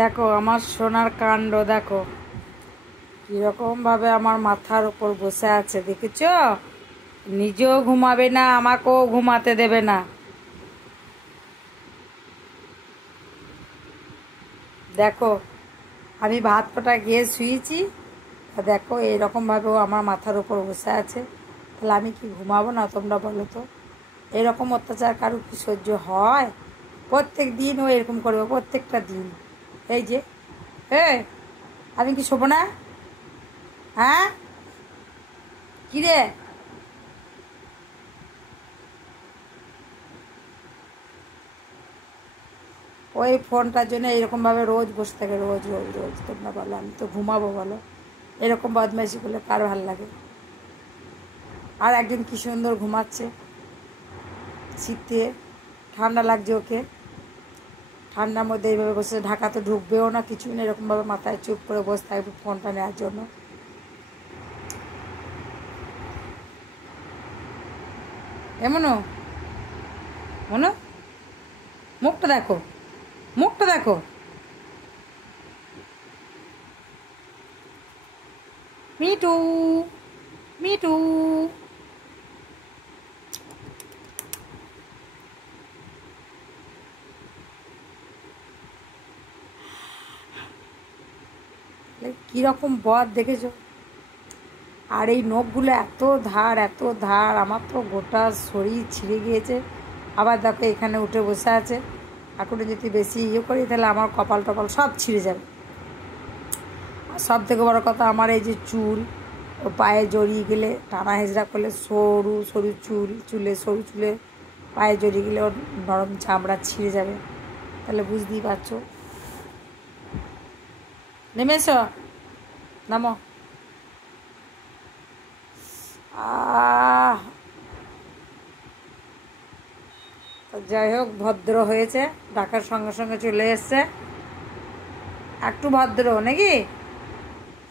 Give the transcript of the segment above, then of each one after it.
দেখো আমার সোনার কাণ্ড, দেখো কিরকম ভাবে আমার মাথার উপর বসে আছে, দেখেছ? নিজেও ঘুমাবে না, আমাকেও ঘুমাতে দেবে না। দেখো আমি ভাত কটা গিয়ে শুয়েছি, দেখো এরকম ভাবে ও আমার মাথার উপর বসে আছে। তাহলে আমি কি ঘুমাবো না? তোমরা বলো তো, এরকম অত্যাচার কারো কি সহ্য হয়? প্রত্যেক দিন ও এরকম করবে, প্রত্যেকটা দিন। এই যে আমি কি শোবো না? হ্যাঁ, কিরে? ওই ফোনটার জন্য এরকমভাবে রোজ বসে থাকে, রোজ রোজ রোজ। তোমরা বলো আমি তো ঘুমাবো বলো? এরকম বদমাইশি করলে কার ভাল লাগে? আর একজন কি সুন্দর ঘুমাচ্ছে শীতে, ঠান্ডা লাগছে ওকে, ঠান্ডার মধ্যে এইভাবে বসে, ঢাকা তো ঢুকবেও না, কিছু না, এরকমভাবে মাথায় চুপ করে বসে থাকবে ফোনটা নেওয়ার জন্য। এমনও মনো, মুখটা দেখো, মুখটা দেখো। মিটু, মিটু, কীরকম বদ দেখেছো? আর এই নখগুলো এত ধার, এত ধার, আমার তো গোটা শরীর ছিঁড়ে গিয়েছে। আবার দেখো এখানে উঠে বসে আছে। এখন যদি বেশি করি তাহলে আমার কপাল টপাল সব ছিঁড়ে যাবে। আর সব থেকে বড়ো কথা, আমার এই যে চুল, ও পায়ে জড়িয়ে গেলে, টানা হেজড়া করলে সরু সরু চুলে সরু চুলে পায়ে জড়িয়ে গেলে ওর নরম চামড়া ছিঁড়ে যাবে। তাহলে বুঝতেই পারছো। নেমে এসো, নামো। যাই হোক, ভদ্র হয়েছে, ডাকার সঙ্গে সঙ্গে চলে এসছে। একটু ভদ্র নাকি?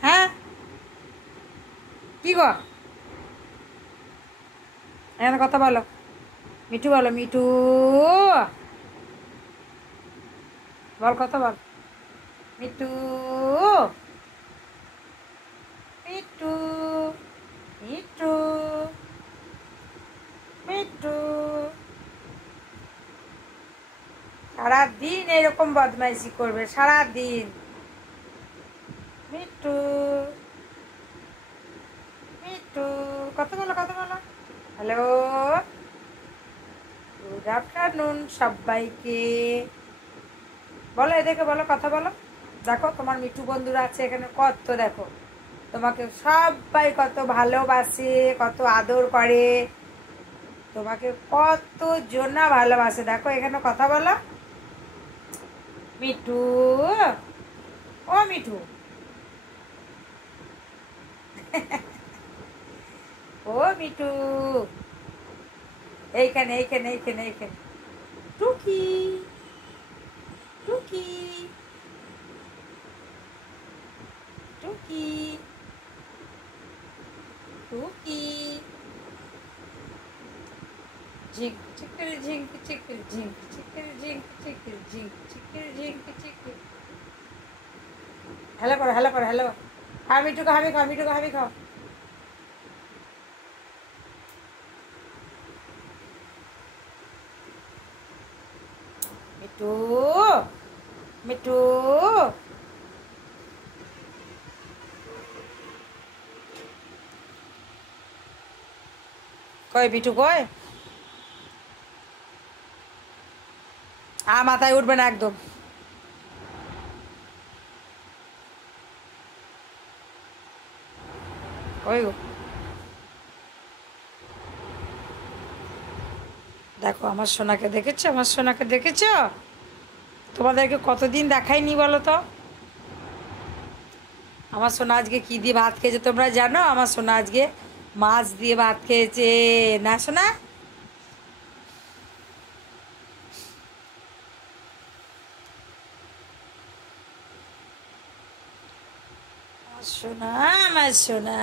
হ্যাঁ, কি গো? এখানে কথা বলো, মিঠু বলো, মিঠু বল, কথা বল। মিঠু, মিঠু, মিঠু, মিঠু। সারাদিন এরকম বদমাইশি করবে, সারাদিন। মিঠু, মিঠু, কথা বলো, কথা বলো। হ্যালো, গুড আফটারনুন সবাইকে। বলো, এদেরকে বলো, কথা বলো। দেখো তোমার মিঠু বন্ধুরা আছে এখানে কত, দেখো তোমাকে সবাই কত ভালোবাসে, কত আদর করে, তোমাকে কত জনা ভালোবাসে। দেখো এখানে কথা বলো। মিঠু, ও মিঠু, ও মিঠু, এইখানে এইখানে এইখানে এইখানে। টুকি, টুকি, টুকি, টুকি, ঝিঙ্ক চিকের ঝিঙ্ক চিকের ঝিঙ্ক চিকের ঝিঙ্ক চিকের ঝিঙ্ক চিকের ঝিঙ্ক চিকের। হ্যালো করো, হ্যালো করো, হ্যালো। আর মিঠুকে হাবি খাও, মিঠুকে হাবি খাও। মিঠু, মিঠু, কই মিঠু কই? মাথায় উঠবে না একদম। ওই গো, দেখো আমার সোনাকে দেখেছো, আমার সোনাকে দেখেছো? তোমাদেরকে কতদিন দেখাইনি বলো তো? আমার সোনা আজকে কী দিয়ে ভাত খেয়েছে তোমরা জানো? আমার সোনা আজকে মাছ দিয়ে ভাত খেয়েছে, না সোনা? সোনা, আমার সোনা।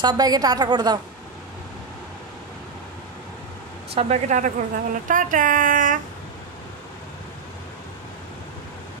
সবাইকে টাটা করে দাও, সবাইকে টাটা করে দাও, বলো টাটা।